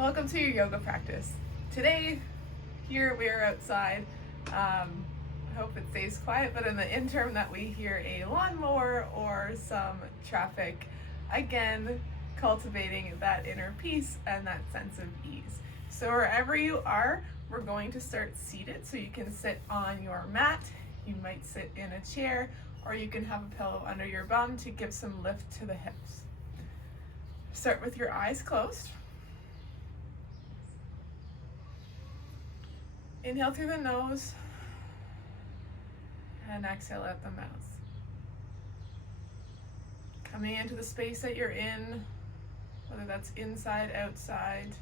Welcome to your yoga practice. Today, here we are outside. I hope it stays quiet, but in the interim that we hear a lawnmower or some traffic, again, cultivating that inner peace and that sense of ease. So wherever you are, we're going to start seated, so you can sit on your mat. You might sit in a chair, or you can have a pillow under your bum to give some lift to the hips. Start with your eyes closed. Inhale through the nose and exhale out the mouth. Coming into the space that you're in, whether that's inside, outside,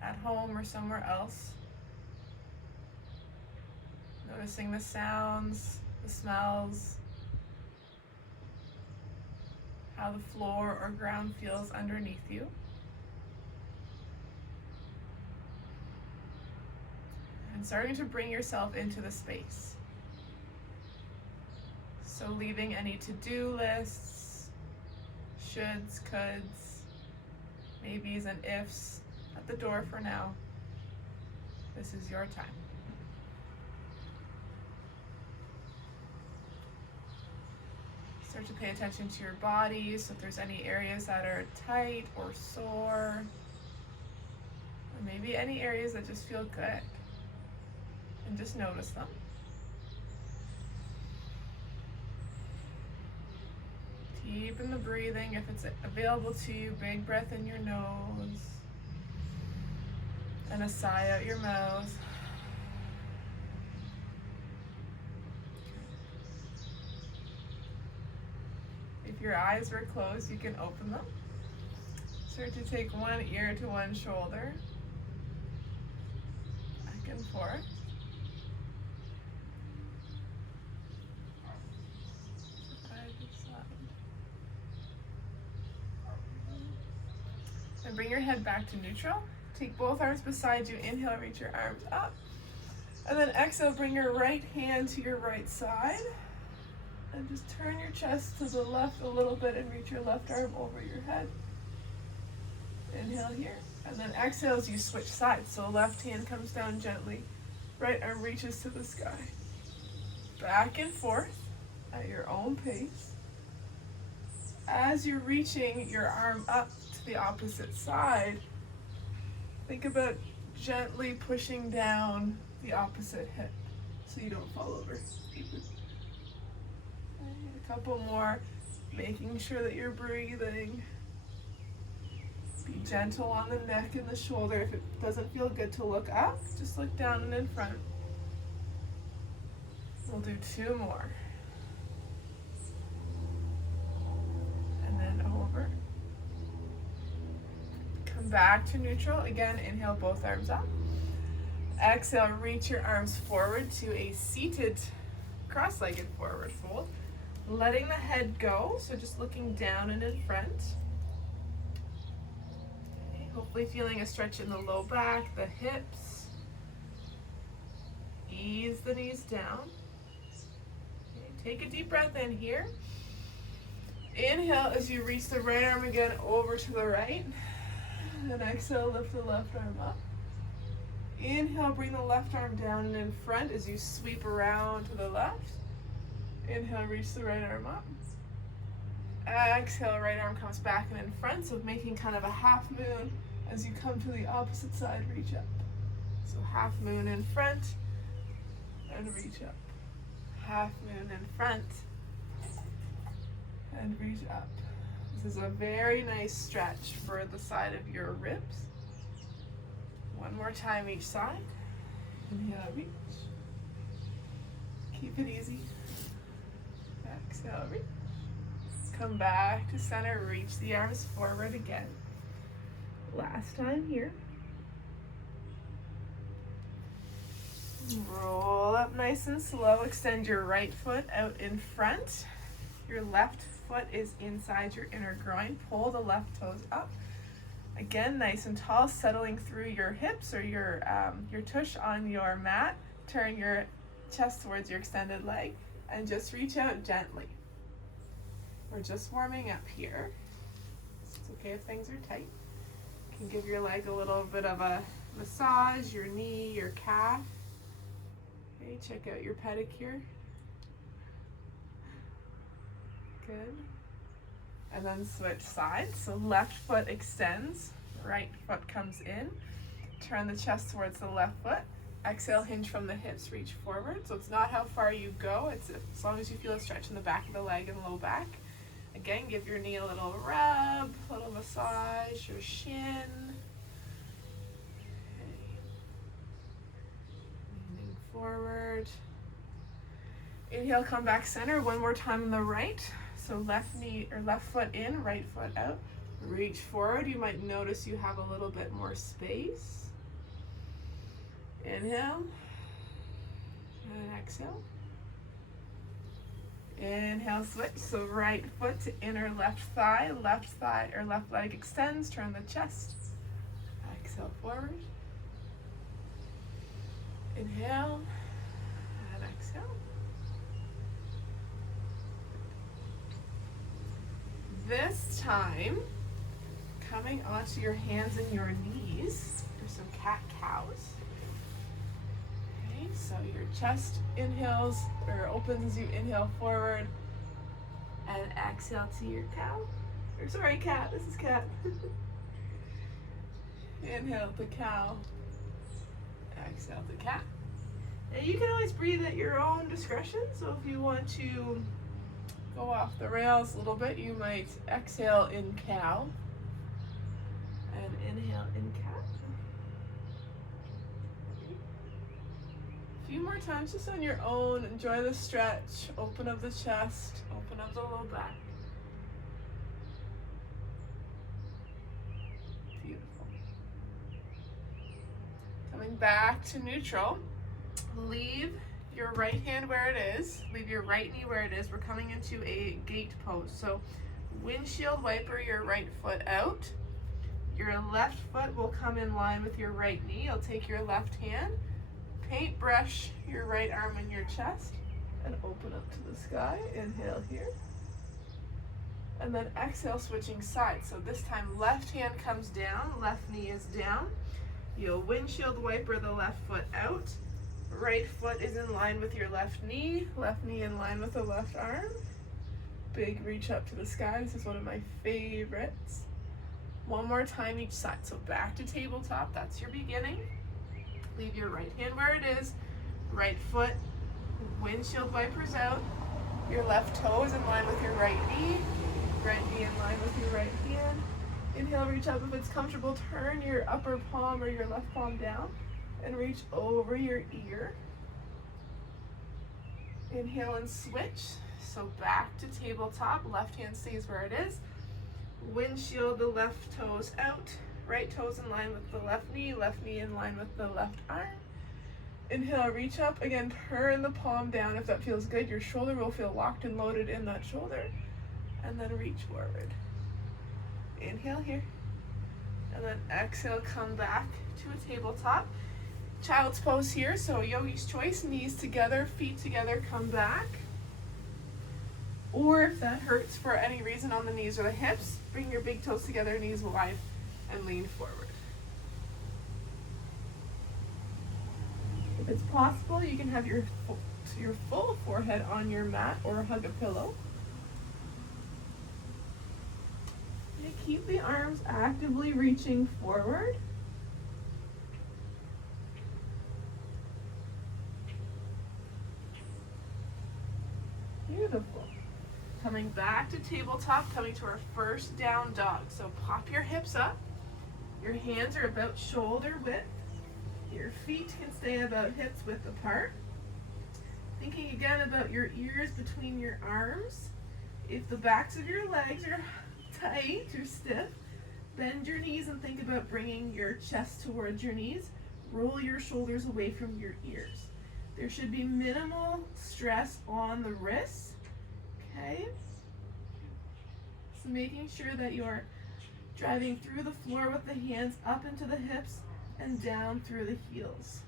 at home, or somewhere else. Noticing the sounds, the smells, how the floor or ground feels underneath you. And starting to bring yourself into the space. So leaving any to-do lists, shoulds, coulds, maybes, and ifs at the door for now. This is your time. Start to pay attention to your body, so if there's any areas that are tight or sore, or maybe any areas that just feel good. And just notice them. Deepen the breathing if it's available to you. Big breath in your nose and a sigh out your mouth. If your eyes were closed, you can open them. Start to take one ear to one shoulder, back and forth. And bring your head back to neutral. Take both arms beside you. Inhale, reach your arms up. And then exhale, bring your right hand to your right side. And just turn your chest to the left a little bit and reach your left arm over your head. Inhale here. And then exhale as you switch sides. So left hand comes down gently. Right arm reaches to the sky. Back and forth at your own pace. As you're reaching your arm up to the opposite side, think about gently pushing down the opposite hip so you don't fall over. A couple more, making sure that you're breathing. Be gentle on the neck and the shoulder. If it doesn't feel good to look up, just look down and in front. We'll do two more. Over. Come back to neutral. Again, inhale both arms up. Exhale, reach your arms forward to a seated cross-legged forward fold. Letting the head go, so just looking down and in front. Okay, hopefully feeling a stretch in the low back, the hips. Ease the knees down. Okay, take a deep breath in here. Inhale as you reach the right arm again over to the right. And exhale, lift the left arm up. Inhale, bring the left arm down and in front as you sweep around to the left. Inhale, reach the right arm up. Exhale, right arm comes back and in front, so making kind of a half moon as you come to the opposite side, reach up. So half moon in front and reach up. Half moon in front and reach up. This is a very nice stretch for the side of your ribs. One more time each side. Inhale, reach. Keep it easy. Exhale, reach. Come back to center, reach the arms forward again. Last time here. Roll up nice and slow. Extend your right foot out in front. Your left foot is inside your inner groin. Pull the left toes up. Again, nice and tall, settling through your hips or your tush on your mat. Turn your chest towards your extended leg and just reach out gently. We're just warming up here. It's okay if things are tight. can give your leg a little bit of a massage, your knee, your calf. Okay, check out your pedicure. Good. And then switch sides. So left foot extends, right foot comes in. Turn the chest towards the left foot. Exhale, hinge from the hips, reach forward. So it's not how far you go, it's as long as you feel a stretch in the back of the leg and low back. Again, give your knee a little rub, a little massage, your shin. Okay. Leaning forward. Inhale, come back center. One more time on the right. So left knee or left foot in, right foot out. Reach forward. You might notice you have a little bit more space. Inhale and exhale. Inhale, switch. So right foot to inner left thigh or left leg extends. Turn the chest. Exhale forward. Inhale and exhale. This time, coming onto your hands and your knees for some cat-cows. Okay, so your chest inhales or opens, you inhale forward and exhale to your cow. Or sorry, cat, this is cat. Inhale to cow, exhale to cat. And you can always breathe at your own discretion, so if you want to go off the rails a little bit, you might exhale in cow and inhale in cat. A few more times just on your own. Enjoy the stretch. Open up the chest, open up the low back. Beautiful. Coming back to neutral. Leave your right hand where it is. Leave your right knee where it is. We're coming into a gate pose. So windshield wiper your right foot out. Your left foot will come in line with your right knee. You'll take your left hand, paintbrush your right arm in your chest, and open up to the sky. Inhale here. And then exhale, switching sides. So this time left hand comes down, left knee is down. You'll windshield wiper the left foot out. Right foot is in line with your left knee in line with the left arm. Big reach up to the sky. This is one of my favorites. One more time each side. So back to tabletop, that's your beginning. Leave your right hand where it is. Right foot, windshield wipers out. Your left toe is in line with your right knee in line with your right hand. Inhale, reach up. If it's comfortable, turn your upper palm or your left palm down and reach over your ear. Inhale and switch. So back to tabletop. Left hand stays where it is. Windshield the left toes out. Right toes in line with the left knee in line with the left arm. Inhale, reach up. Again, turn the palm down if that feels good. Your shoulder will feel locked and loaded in that shoulder. And then reach forward. Inhale here. And then exhale, come back to a tabletop. Child's pose here, so yogi's choice, knees together, feet together, come back. Or if that hurts for any reason on the knees or the hips, bring your big toes together, knees wide, and lean forward. If it's possible, you can have your full forehead on your mat or hug a pillow. And keep the arms actively reaching forward. Beautiful. Coming back to tabletop, coming to our first down dog. So pop your hips up. Your hands are about shoulder width. Your feet can stay about hips width apart. Thinking again about your ears between your arms. If the backs of your legs are tight or stiff, bend your knees and think about bringing your chest towards your knees. Roll your shoulders away from your ears. There should be minimal stress on the wrists, okay? So making sure that you're driving through the floor with the hands up into the hips and down through the heels.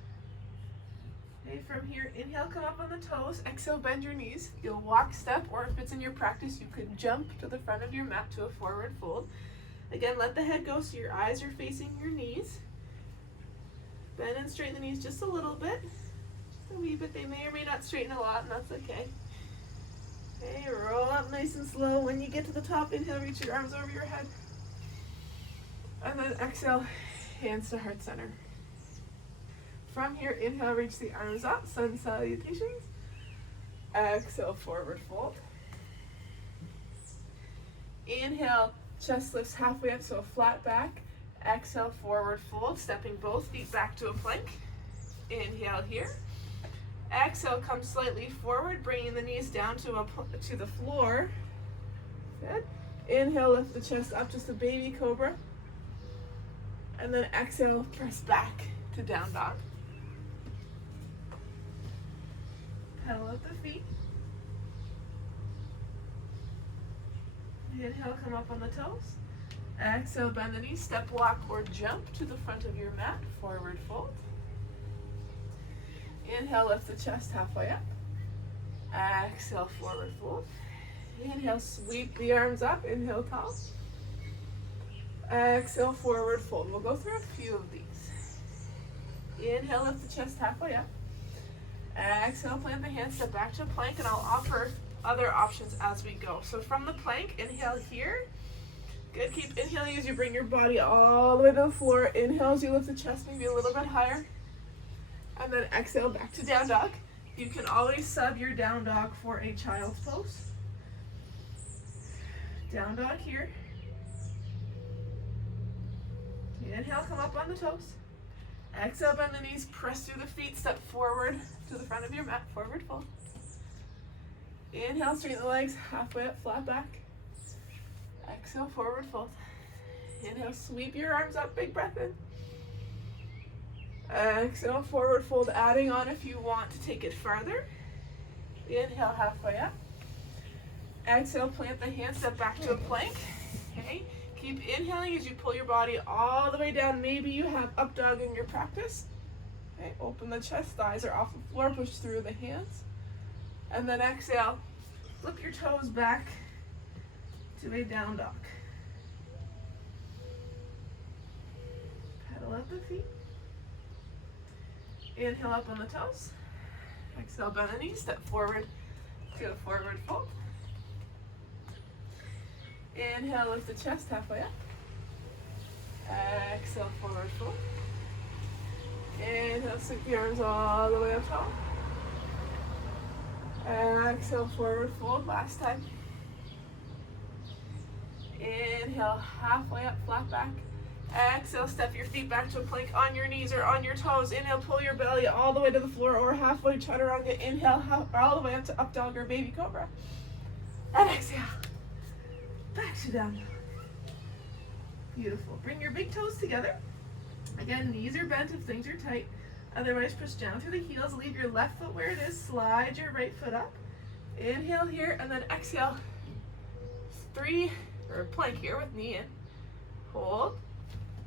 Okay, from here, inhale, come up on the toes. Exhale, bend your knees. You'll walk step, or if it's in your practice, you could jump to the front of your mat to a forward fold. Again, let the head go so your eyes are facing your knees. Bend and straighten the knees just a little bit. Just a wee bit. They may or may not straighten a lot, and that's okay. Okay, roll up nice and slow. When you get to the top, inhale, reach your arms over your head. And then exhale, hands to heart center. From here, inhale, reach the arms up, sun salutations. Exhale, forward fold. Inhale, chest lifts halfway up, so a flat back. Exhale, forward fold, stepping both feet back to a plank. Inhale here. Exhale, come slightly forward, bringing the knees down to the floor. Good. Inhale, lift the chest up, just a baby cobra. And then exhale, press back to down dog. Pedal up the feet. Inhale, come up on the toes. Exhale, bend the knees, step, walk, or jump to the front of your mat, forward fold. Inhale, lift the chest halfway up. Exhale, forward fold. Inhale, sweep the arms up, inhale, tall. Exhale, forward fold. We'll go through a few of these. Inhale, lift the chest halfway up. Exhale, plant the hands, step back to a plank, and I'll offer other options as we go. So from the plank, inhale here. Good, keep inhaling as you bring your body all the way to the floor. Inhale as you lift the chest maybe a little bit higher. And then exhale back to down dog. You can always sub your down dog for a child's pose. Down dog here. Inhale, come up on the toes. Exhale, bend the knees, press through the feet, step forward to the front of your mat, forward fold. Inhale, straighten the legs, halfway up, flat back. Exhale, forward fold. Inhale, sweep your arms up, big breath in. Exhale, forward fold, adding on if you want to take it farther. Inhale, halfway up. Exhale, plant the hands, step back to a plank. Okay, keep inhaling as you pull your body all the way down. Maybe you have up dog in your practice. Okay, open the chest, thighs are off the floor, push through the hands. And then exhale, flip your toes back to a down dog. Pedal up the feet. Inhale up on the toes. Exhale, bend the knees, step forward to a forward fold. Inhale, lift the chest halfway up. Exhale, forward fold. Inhale, sweep the arms all the way up tall. Exhale, forward fold, last time. Inhale, halfway up, flat back. Exhale, step your feet back to a plank on your knees or on your toes. Inhale, pull your belly all the way to the floor or halfway chaturanga. Inhale, all the way up to up dog or baby cobra. And exhale, back to down dog. Beautiful. Bring your big toes together. Again, knees are bent if things are tight. Otherwise, push down through the heels. Leave your left foot where it is. Slide your right foot up. Inhale here, and then exhale. Plank here with knee in. Hold.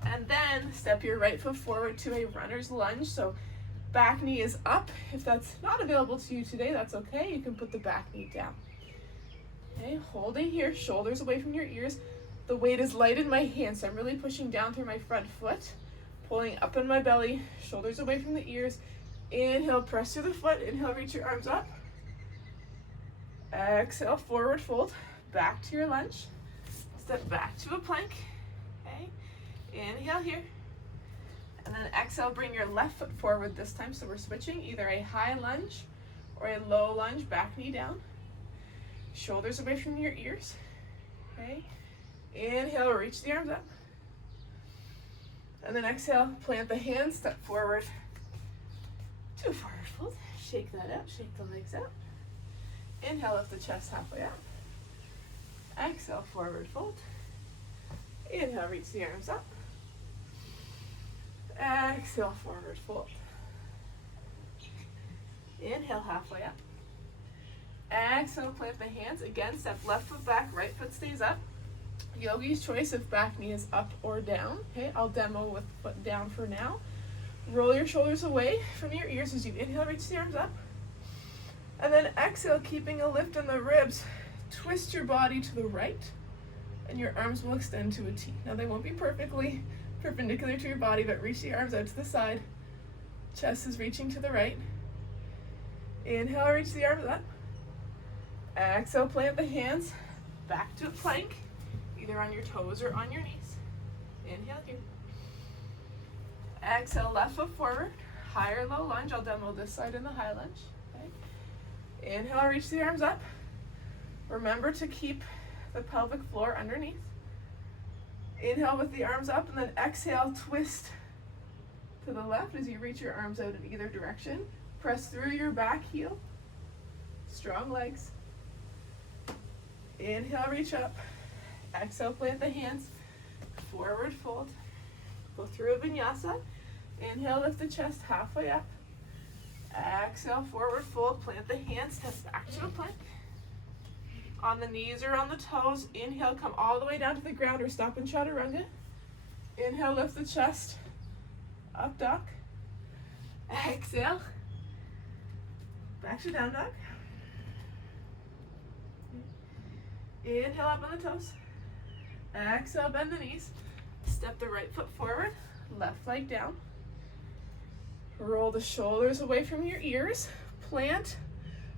And then step your right foot forward to a runner's lunge. So back knee is up. If that's not available to you today, that's okay. You can put the back knee down. Okay, holding here, shoulders away from your ears. The weight is light in my hands, so I'm really pushing down through my front foot. Pulling up in my belly, shoulders away from the ears. Inhale, press through the foot. Inhale, reach your arms up. Exhale, forward fold. Back to your lunge. Step back to a plank. Okay. Inhale here. And then exhale, bring your left foot forward this time. So we're switching either a high lunge or a low lunge, back knee down. Shoulders away from your ears. Okay. Inhale, reach the arms up. And then exhale, plant the hands, step forward to a forward fold. Shake that out, shake the legs out. Inhale, lift the chest halfway up. Exhale, forward fold. Inhale, reach the arms up. Exhale, forward fold. Inhale, halfway up. Exhale, plant the hands. Again, step left foot back, right foot stays up. Yogi's choice if back knee is up or down. Okay, I'll demo with foot down for now. Roll your shoulders away from your ears as you inhale, reach the arms up. And then exhale, keeping a lift in the ribs. Twist your body to the right. and your arms will extend to a T. Now they won't be perfectly perpendicular to your body, but reach the arms out to the side. Chest is reaching to the right. Inhale, reach the arms up. Exhale, plant the hands back to a plank, either on your toes or on your knees. Inhale here. Exhale, left foot forward, high or low lunge. I'll demo this side in the high lunge. Okay. Inhale, reach the arms up. Remember to keep the pelvic floor underneath. Inhale with the arms up, and then exhale, twist to the left as you reach your arms out in either direction. Press through your back heel. Strong legs. Inhale, reach up. Exhale, plant the hands. Forward fold. Go through a vinyasa. Inhale, lift the chest halfway up. Exhale, forward fold. Plant the hands, step back to a plank. On the knees or on the toes. Inhale, come all the way down to the ground or stop in chaturanga. Inhale, lift the chest. Up dog. Exhale. Back to down dog. Inhale, up on the toes. Exhale, bend the knees. Step the right foot forward, left leg down. Roll the shoulders away from your ears. Plant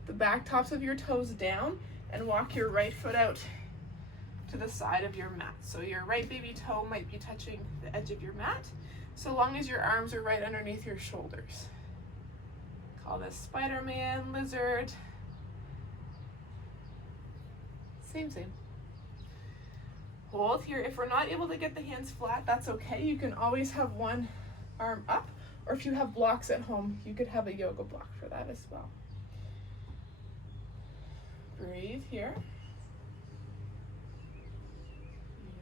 the back tops of your toes down and walk your right foot out to the side of your mat. So your right baby toe might be touching the edge of your mat, so long as your arms are right underneath your shoulders. Call this Spider-Man, lizard. Same. Hold here. If we're not able to get the hands flat, that's okay. You can always have one arm up, or if you have blocks at home, you could have a yoga block for that as well. Breathe here.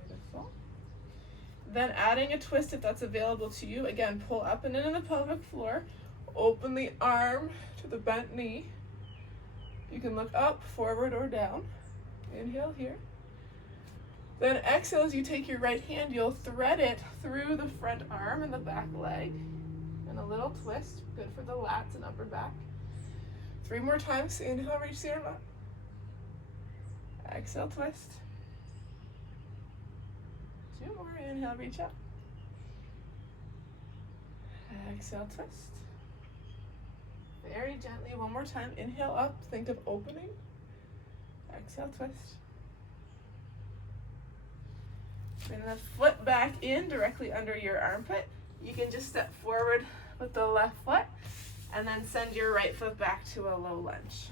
Beautiful. Then adding a twist if that's available to you. Again, pull up and in on the pelvic floor. Open the arm to the bent knee. You can look up, forward, or down. Inhale here. Then exhale as you take your right hand, you'll thread it through the front arm and the back leg. And a little twist, good for the lats and upper back. 3 more times. Inhale, reach the arm up. Exhale, twist. 2 more. Inhale, reach up. Exhale, twist. Very gently. 1 more time. Inhale up. Think of opening. Exhale, twist. Bring the foot back in directly under your armpit. You can just step forward with the left foot and then send your right foot back to a low lunge.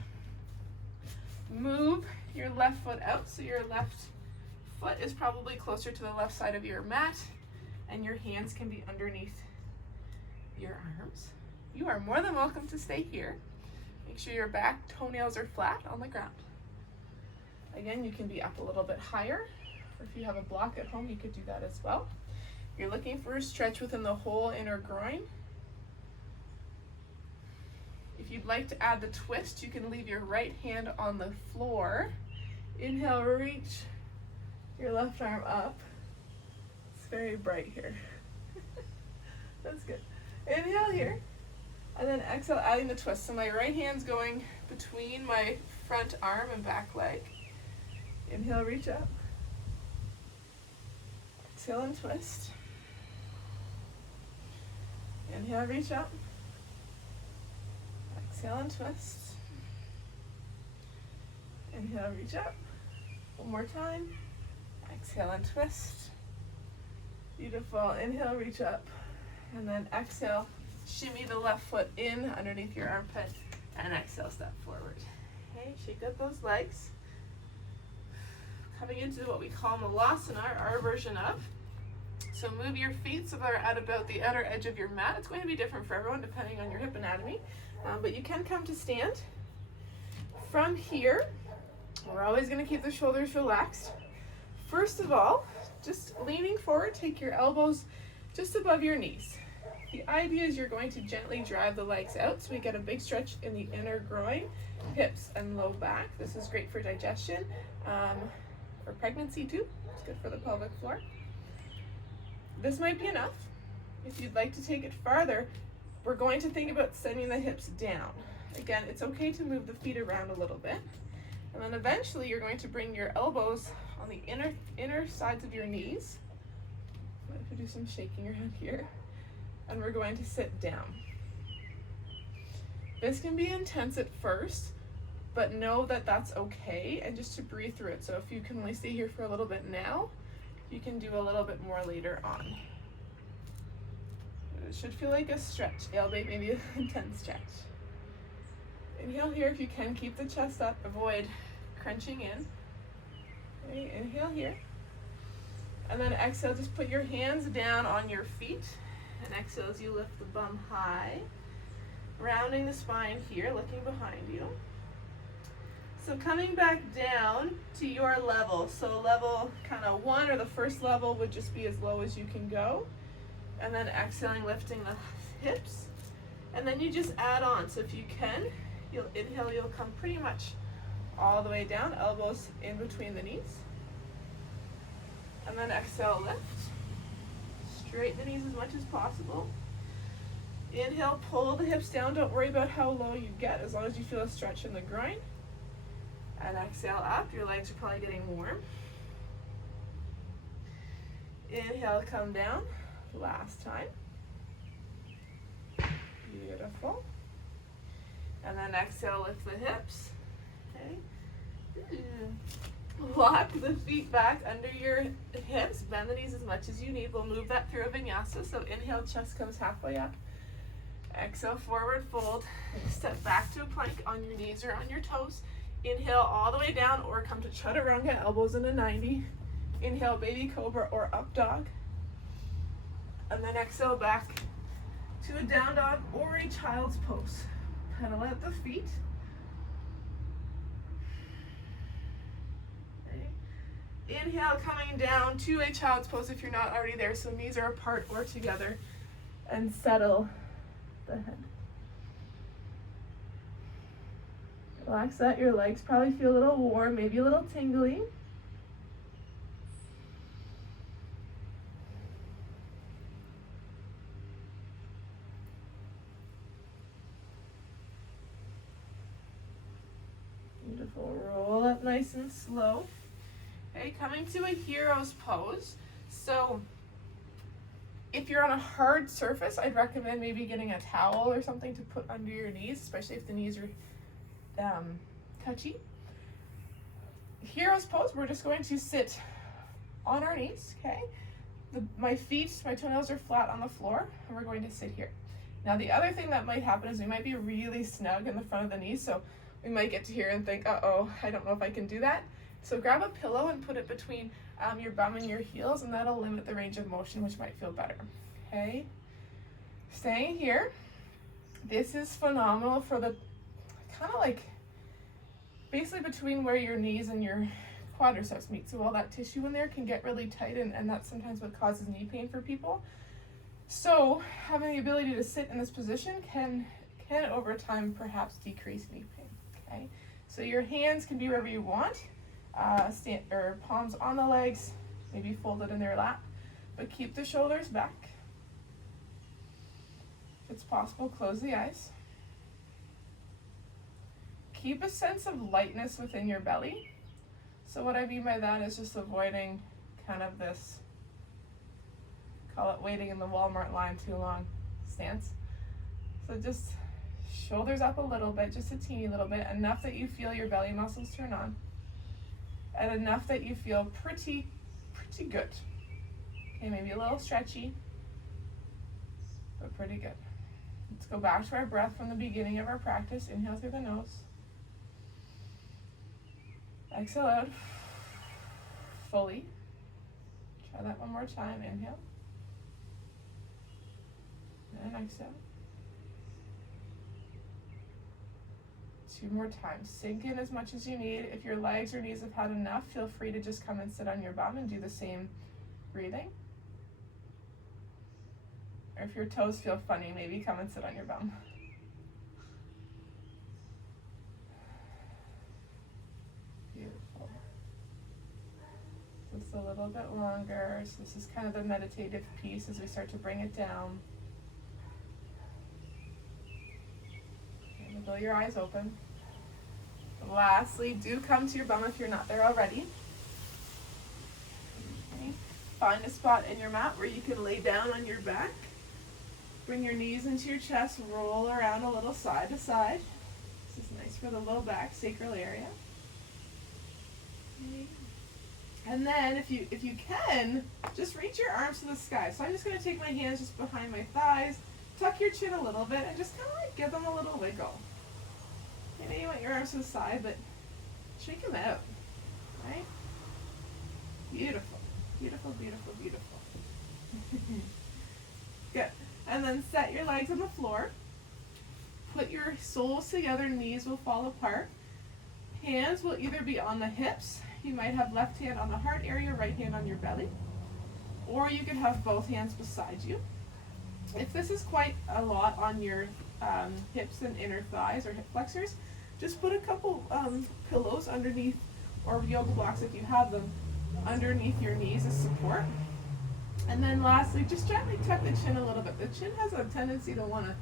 Move your left foot out so your left foot is probably closer to the left side of your mat and your hands can be underneath your arms. You are more than welcome to stay here. Make sure your back toenails are flat on the ground. Again, you can be up a little bit higher, or if you have a block at home, you could do that as well. You're looking for a stretch within the whole inner groin. If you'd like to add the twist, you can leave your right hand on the floor. Inhale, reach your left arm up. It's very bright here. That's good. Inhale here. And then exhale, adding the twist. So my right hand's going between my front arm and back leg. Inhale, reach up. Exhale and twist. Inhale, reach up. Exhale and twist. Inhale, reach up. 1 more time. Exhale and twist. Beautiful. Inhale, reach up. And then exhale, shimmy the left foot in underneath your armpit. And exhale, step forward. Okay, shake out those legs. Coming into what we call Malasana, our version of. So move your feet so they're at about the outer edge of your mat. It's going to be different for everyone depending on your hip anatomy. But you can come to stand. From here, we're always going to keep the shoulders relaxed. First of all, just leaning forward, take your elbows just above your knees. The idea is you're going to gently drive the legs out so we get a big stretch in the inner groin, hips, and low back. This is great for digestion, for pregnancy too. It's good for the pelvic floor. This might be enough. If you'd like to take it farther, we're going to think about sending the hips down. Again, it's okay to move the feet around a little bit. And then eventually you're going to bring your elbows on the inner sides of your knees. I'm going to do some shaking your head here. And we're going to sit down. This can be intense at first, but know that that's okay, and just to breathe through it. So if you can only stay here for a little bit now, you can do a little bit more later on. It should feel like a stretch. It'll be maybe an intense stretch. Inhale here if you can, keep the chest up, avoid crunching in. Okay, inhale here. And then exhale, just put your hands down on your feet. And exhale as you lift the bum high. Rounding the spine here, looking behind you. So coming back down to your level. So level kind of 1, or the first level would just be as low as you can go. And then exhaling, lifting the hips. And then you just add on. So if you can, you'll inhale, you'll come pretty much all the way down, elbows in between the knees. And then exhale, lift. Straighten the knees as much as possible. Inhale, pull the hips down. Don't worry about how low you get, as long as you feel a stretch in the groin. And exhale up. Your legs are probably getting warm. Inhale, come down. Last time. Beautiful. And then exhale, lift the hips. Okay. Lock the feet back under your hips. Bend the knees as much as you need. We'll move that through a vinyasa. So inhale, chest comes halfway up. Exhale, forward fold. Step back to a plank on your knees or on your toes. Inhale all the way down, or come to chaturanga, elbows in a 90. Inhale, baby cobra or up dog. And then exhale back to a down dog or a child's pose. Pedal at the feet. Okay. Inhale, coming down to a child's pose if you're not already there. So knees are apart or together. And settle the head. Relax that. Your legs probably feel a little warm, maybe a little tingly. Beautiful. Roll up nice and slow. Okay, coming to a hero's pose. So if you're on a hard surface, I'd recommend maybe getting a towel or something to put under your knees, especially if the knees are touchy. Hero's pose, we're just going to sit on our knees, okay? My feet, my toenails are flat on the floor, and we're going to sit here. Now the other thing that might happen is we might be really snug in the front of the knees, so we might get to here and think, uh-oh, I don't know if I can do that. So grab a pillow and put it between your bum and your heels, and that'll limit the range of motion, which might feel better, okay? Staying here. This is phenomenal for the kind of like basically between where your knees and your quadriceps meet. So all that tissue in there can get really tight, and that's sometimes what causes knee pain for people. So having the ability to sit in this position can over time perhaps decrease knee pain, okay? So your hands can be wherever you want, or palms on the legs, maybe folded in their lap, but keep the shoulders back. If it's possible, close the eyes. Keep a sense of lightness within your belly. So what I mean by that is just avoiding kind of this, call it waiting in the Walmart line too long stance. So just shoulders up a little bit, just a teeny little bit, enough that you feel your belly muscles turn on, and enough that you feel pretty good. Okay, maybe a little stretchy, but pretty good. Let's go back to our breath from the beginning of our practice. Inhale through the nose. Exhale out fully. Try that one more time. Inhale. And exhale. 2 more times. Sink in as much as you need. If your legs or knees have had enough, feel free to just come and sit on your bum and do the same breathing. Or if your toes feel funny, maybe come and sit on your bum. Beautiful. Just a little bit longer. So this is kind of the meditative piece as we start to bring it down. Wiggle your eyes open. Lastly, do come to your bum if you're not there already. find a spot in your mat where you can lay down on your back. Bring your knees into your chest, roll around a little side to side. This is nice for the low back, sacral area. Okay. And then if you can, just reach your arms to the sky. So I'm just going to take my hands just behind my thighs, tuck your chin a little bit, and just kind of like give them a little wiggle. Maybe you want your arms to the side, but shake them out, right? Beautiful, beautiful, beautiful, beautiful. Good. And then set your legs on the floor. Put your soles together, knees will fall apart. Hands will either be on the hips. You might have left hand on the heart area, right hand on your belly. Or you could have both hands beside you. If this is quite a lot on your hips and inner thighs or hip flexors, just put a couple pillows underneath, or yoga blocks if you have them, underneath your knees as support. And then lastly, just gently tuck the chin a little bit. The chin has a tendency to want to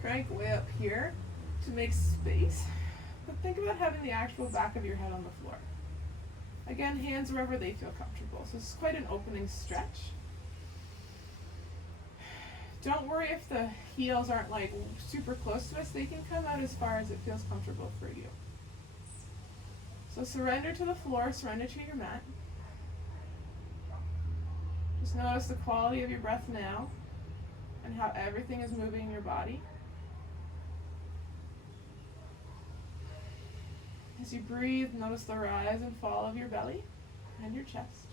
crank way up here to make space. But think about having the actual back of your head on the floor. Again, hands wherever they feel comfortable. So it's quite an opening stretch. Don't worry if the heels aren't like super close to us. They can come out as far as it feels comfortable for you. So surrender to the floor, surrender to your mat. Just notice the quality of your breath now and how everything is moving in your body. As you breathe, notice the rise and fall of your belly and your chest.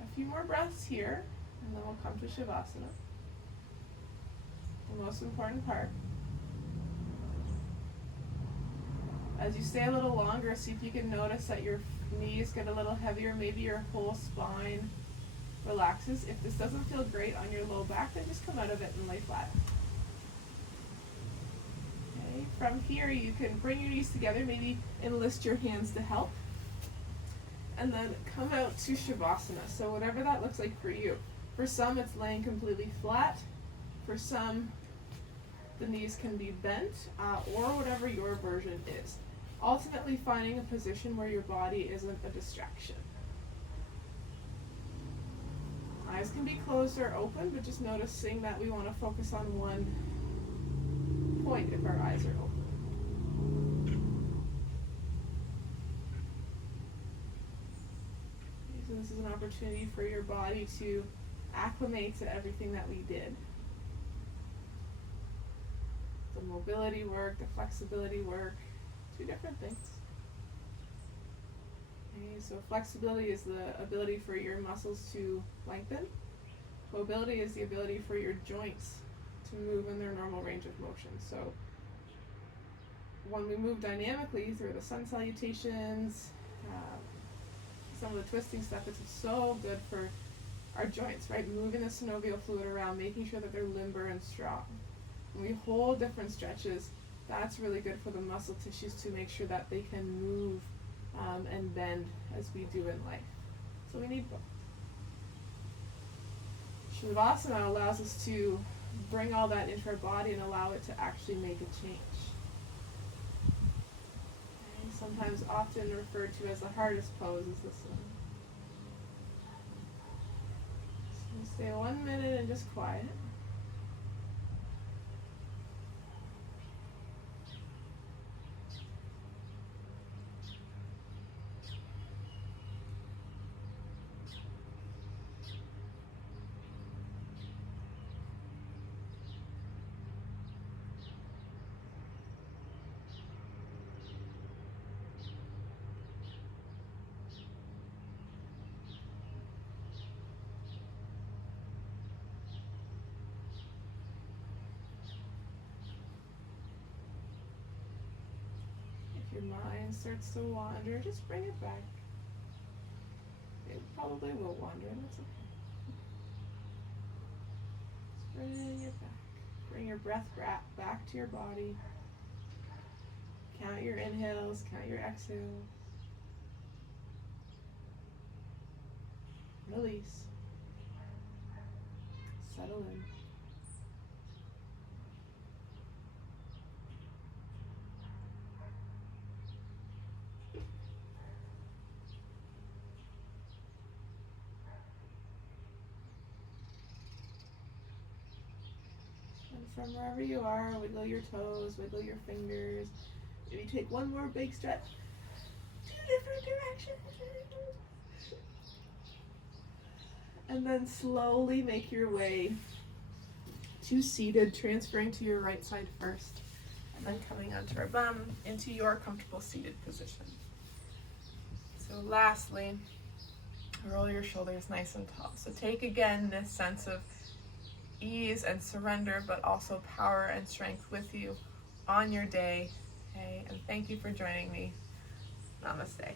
A few more breaths here, and then we'll come to Shavasana, the most important part. As you stay a little longer, see if you can notice that your knees get a little heavier, maybe your whole spine relaxes. If this doesn't feel great on your low back, then just come out of it and lay flat. Okay. From here, you can bring your knees together, maybe enlist your hands to help, and then come out to Shavasana. So whatever that looks like for you. For some, it's laying completely flat. For some, the knees can be bent, or whatever your version is. Ultimately, finding a position where your body isn't a distraction. Eyes can be closed or open, but just noticing that we want to focus on one point if our eyes are open. So this is an opportunity for your body to acclimate to everything that we did. The mobility work, the flexibility work, two different things. Okay, so flexibility is the ability for your muscles to lengthen. Mobility is the ability for your joints to move in their normal range of motion. So when we move dynamically through the sun salutations, some of the twisting stuff, it's so good for our joints, right? Moving the synovial fluid around, making sure that they're limber and strong. When we hold different stretches, that's really good for the muscle tissues to make sure that they can move and bend as we do in life. So we need both. Shavasana allows us to bring all that into our body and allow it to actually make a change. Okay, sometimes often referred to as the hardest pose is this one. So stay 1 minute and just quiet. Your mind starts to wander, just bring it back. It probably will wander, and that's okay. Just bring it back. Bring your breath back to your body. Count your inhales, count your exhales. Release. Settle in. from wherever you are. Wiggle your toes, wiggle your fingers. Maybe take one more big stretch. 2 different directions. And then slowly make your way to seated, transferring to your right side first. And then coming onto our bum into your comfortable seated position. So lastly, roll your shoulders nice and tall. So take again this sense of ease and surrender, but also power and strength with you on your day. Okay, and thank you for joining me. Namaste.